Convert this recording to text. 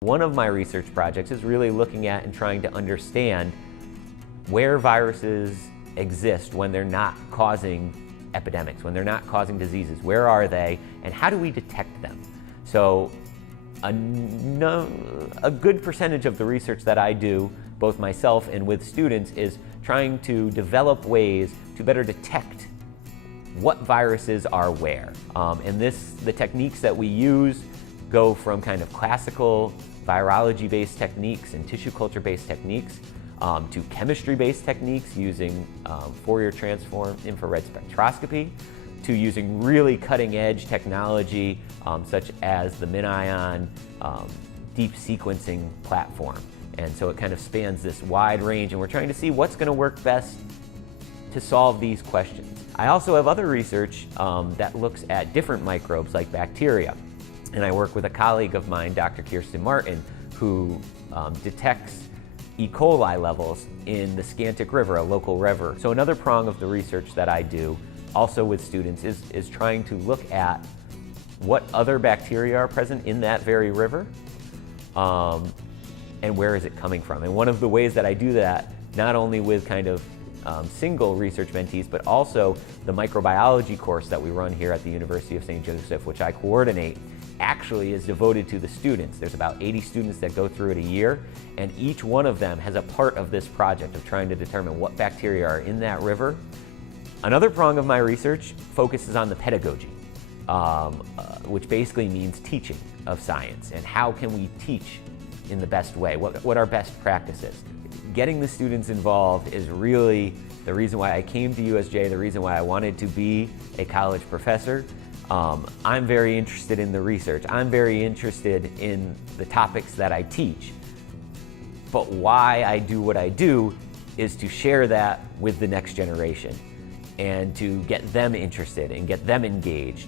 One of my research projects is really looking at and trying to understand where viruses exist when they're not causing epidemics, when they're not causing diseases. Where are they, and how do we detect them? So a good percentage of the research that I do, both myself and with students, is trying to develop ways to better detect what viruses are where. The techniques that we use go from kind of classical virology-based techniques and tissue culture-based techniques to chemistry-based techniques using Fourier transform infrared spectroscopy, to using really cutting-edge technology such as the MinION deep sequencing platform. And so it kind of spans this wide range, and we're trying to see what's going to work best to solve these questions. I also have other research that looks at different microbes like bacteria. And I work with a colleague of mine, Dr. Kirsten Martin, who detects E. coli levels in the Scantic River, a local river. So another prong of the research that I do, also with students, is trying to look at what other bacteria are present in that very river, and where is it coming from. And one of the ways that I do that, not only with kind of single research mentees, but also the microbiology course that we run here at the University of St. Joseph, which I coordinate, actually is devoted to the students. There's about 80 students that go through it a year, and each one of them has a part of this project of trying to determine what bacteria are in that river. Another prong of my research focuses on the pedagogy, which basically means teaching of science, and how can we teach in the best way, what are best practices. Getting the students involved is really the reason why I came to USJ, the reason why I wanted to be a college professor. I'm very interested in the research. I'm very interested in the topics that I teach. But why I do what I do is to share that with the next generation and to get them interested and get them engaged.